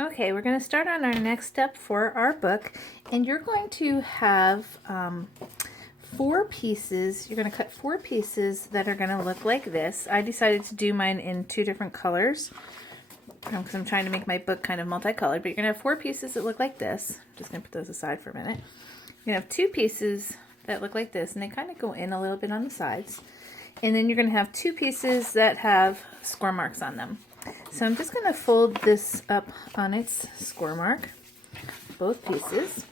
Okay, we're going to start on our next step for our book, and you're going to have 4 pieces. You're going to cut 4 pieces that are going to look like this. I decided to do mine in 2 different colors because I'm trying to make my book kind of multicolored, but you're going to have 4 pieces that look like this. I'm just going to put those aside for a minute. You're going to have 2 pieces that look like this, and they kind of go in a little bit on the sides. And then you're going to have 2 pieces that have score marks on them. So I'm just going to fold this up on its score mark, both pieces.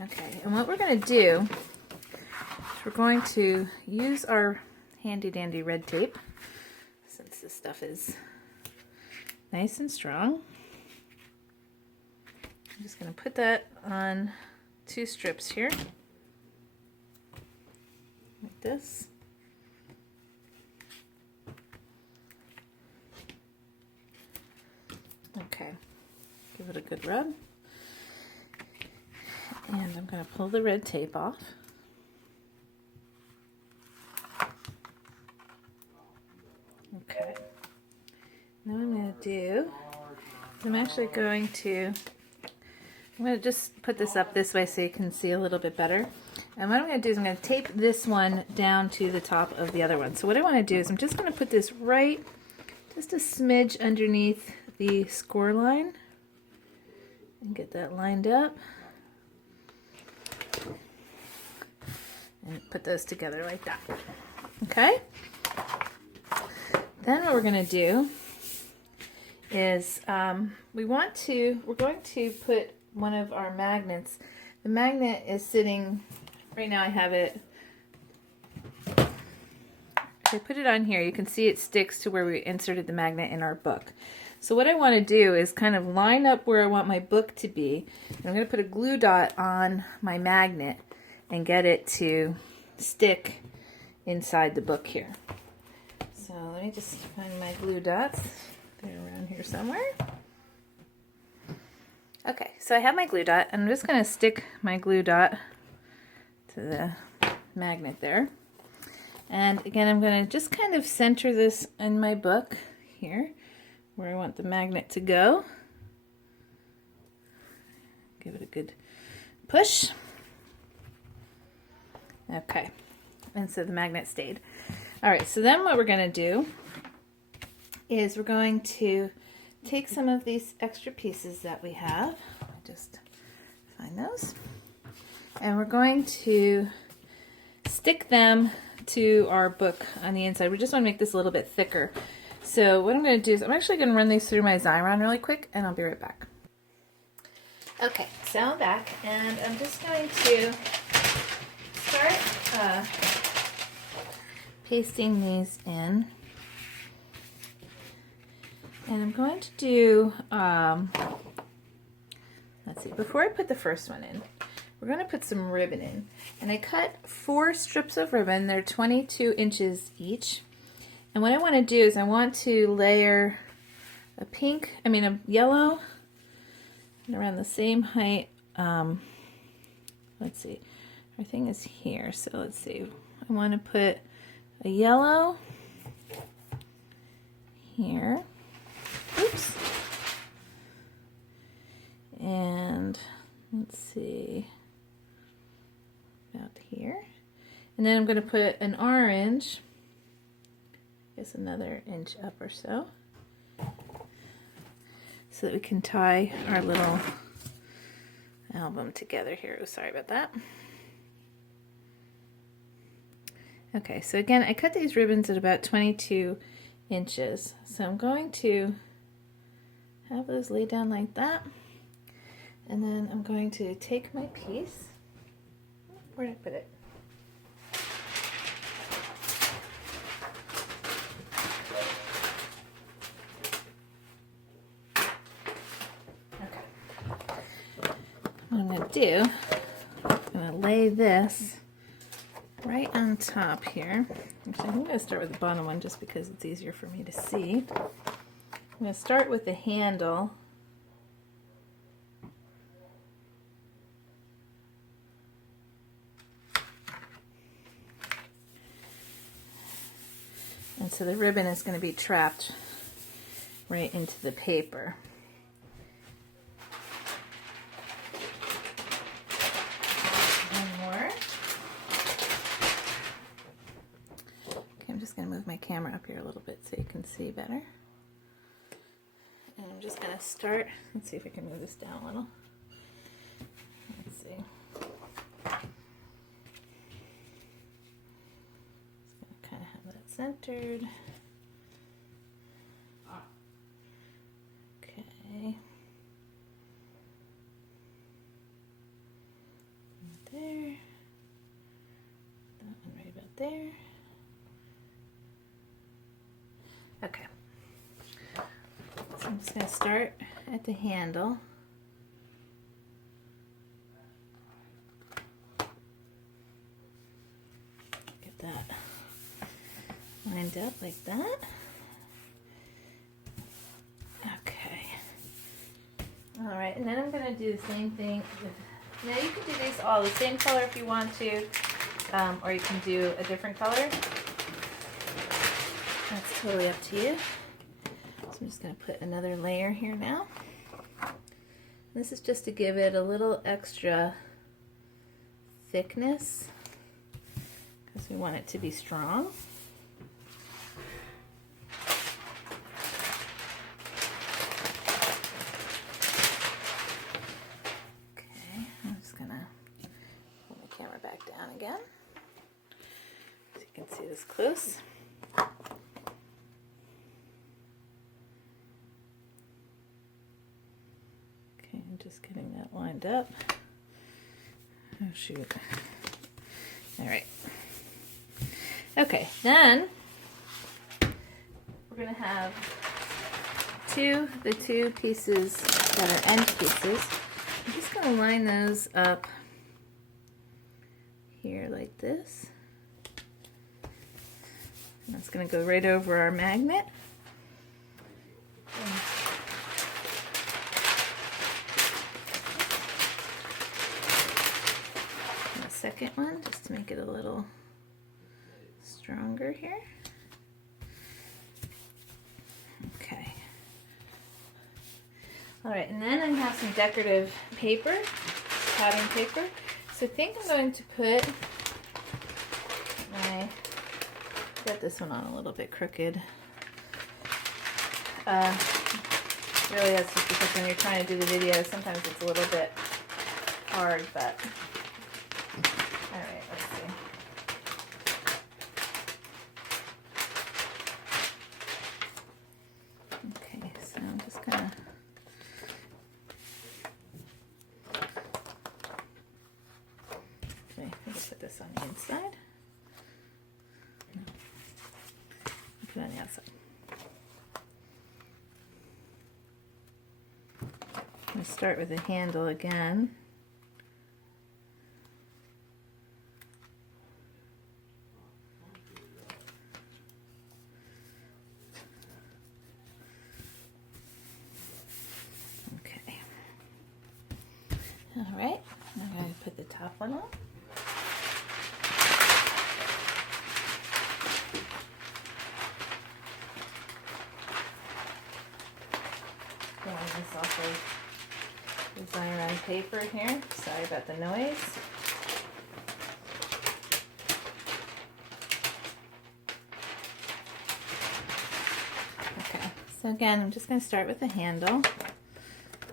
Okay, and what we're going to do is we're going to use our handy dandy red tape, since this stuff is nice and strong. I'm just going to put that on 2 strips here, like this. Okay, give it a good rub. And I'm going to pull the red tape off. Okay. Now what I'm going to do is I'm going to just put this up this way so you can see a little bit better. And what I'm going to do is I'm going to tape this one down to the top of the other one. So what I want to do is I'm just going to put this right just a smidge underneath the score line and get that lined up and put those together like that. Okay? Then what we're going to do is we're going to put one of our magnets. The magnet is sitting, right now I have it, if I put it on here, you can see it sticks to where we inserted the magnet in our book. So what I want to do is kind of line up where I want my book to be. And I'm going to put a glue dot on my magnet and get it to stick inside the book here. So let me just find my glue dots. They're around here somewhere. Okay, so I have my glue dot, and I'm just going to stick my glue dot to the magnet there. And again, I'm going to just kind of center this in my book here, where I want the magnet to go. Give it a good push. Okay, and so the magnet stayed. All right, so then what we're going to do is we're going to take some of these extra pieces that we have, just find those, and we're going to stick them to our book on the inside. We just want to make this a little bit thicker. So what I'm going to do is I'm actually going to run these through my Xyron really quick, and I'll be right back. Okay, so I'm back, and I'm just going to start pasting these in. And I'm going to do, let's see, before I put the first one in, we're going to put some ribbon in. And I cut 4 strips of ribbon. They're 22 inches each. And what I want to do is I want to layer a yellow, and around the same height. Let's see, our thing is here. So let's see, I want to put a yellow here. Oops. And let's see, about here. And then I'm going to put an orange, I guess another inch up or so that we can tie our little album together here. Oh, sorry about that. Okay, so again, I cut these ribbons at about 22 inches. So I'm going to have those laid down like that. And then I'm going to take my piece. Where did I put it? Okay. What I'm going to do, I'm going to lay this right on top here. Actually, I'm going to start with the bottom one just because it's easier for me to see. I'm going to start with the handle. And so the ribbon is going to be trapped right into the paper. One more. Okay, I'm just going to move my camera up here a little bit so you can see better. And I'm just going to start, let's see if I can move this down a little. Let's see. Just going to kind of have that centered. Okay. There. That one right about there. Okay. So I'm just going to start at the handle. Get that lined up like that. Okay. All right, and then I'm going to do the same thing with, now you can do these all the same color if you want to, or you can do a different color. That's totally up to you. So I'm just going to put another layer here now. This is just to give it a little extra thickness because we want it to be strong. Okay, I'm just going to pull my camera back down again so you can see this close. Just getting that lined up. Oh shoot. All right. Okay, then we're going to have the two pieces that are end pieces. I'm just going to line those up here like this. And that's going to go right over our magnet. Second one just to make it a little stronger here. Okay. All right, and then I have some decorative paper, pattern paper. So I think I'm going to put got this one on a little bit crooked. Really, that's just because when you're trying to do the video, sometimes it's a little bit hard, but all right, let's see. Okay, so I'm just gonna put this on the inside. No. Put it on the outside. I'm gonna start with the handle again. All right, I'm going to put the top one on. Throwing this off of designer on paper here. Sorry about the noise. Okay, so again, I'm just going to start with the handle.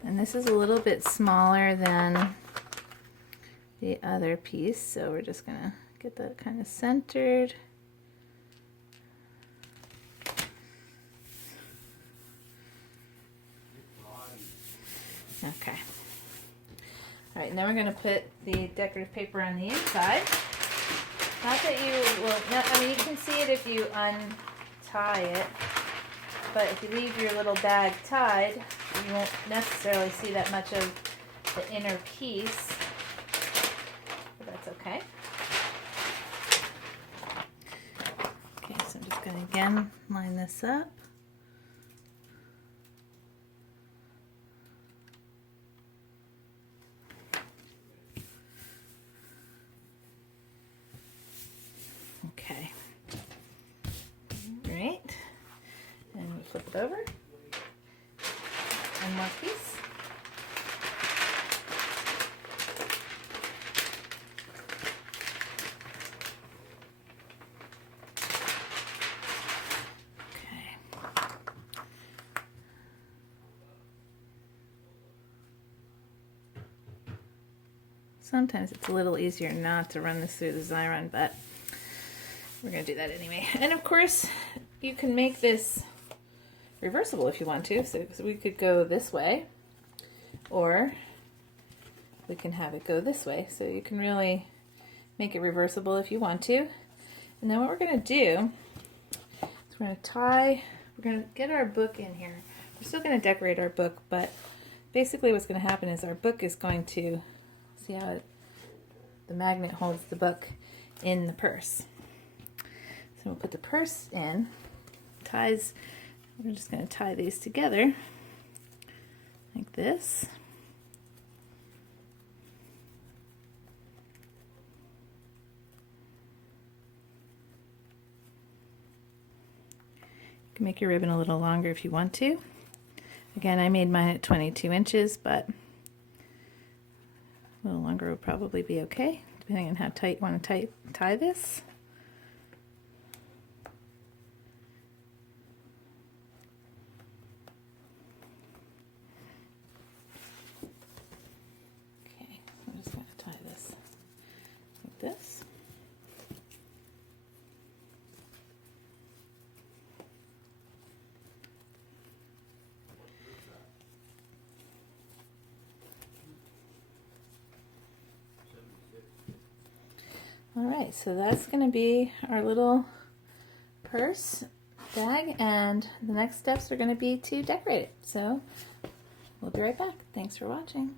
And this is a little bit smaller than the other piece, so we're just going to get that kind of centered. Okay. All right, now we're going to put the decorative paper on the inside. Not that you will, I mean, you can see it if you untie it, but if you leave your little bag tied, you won't necessarily see that much of the inner piece, but that's okay. Okay, so I'm just going to again line this up. Okay, great, and we flip it over. Sometimes it's a little easier not to run this through the Xyron, but we're going to do that anyway. And of course, you can make this reversible if you want to. So we could go this way, or we can have it go this way. So you can really make it reversible if you want to. And then what we're going to do is we're going to get our book in here. We're still going to decorate our book, but basically what's going to happen is our book is going to, see how the magnet holds the book in the purse. So we'll put the purse in, we're just going to tie these together like this. You can make your ribbon a little longer if you want to. Again, I made mine at 22 inches, but a little longer would probably be okay, depending on how tight you want to tie this. Okay, I'm just going to tie this like this. All right, so that's going to be our little purse bag, and the next steps are going to be to decorate it. So we'll be right back. Thanks for watching.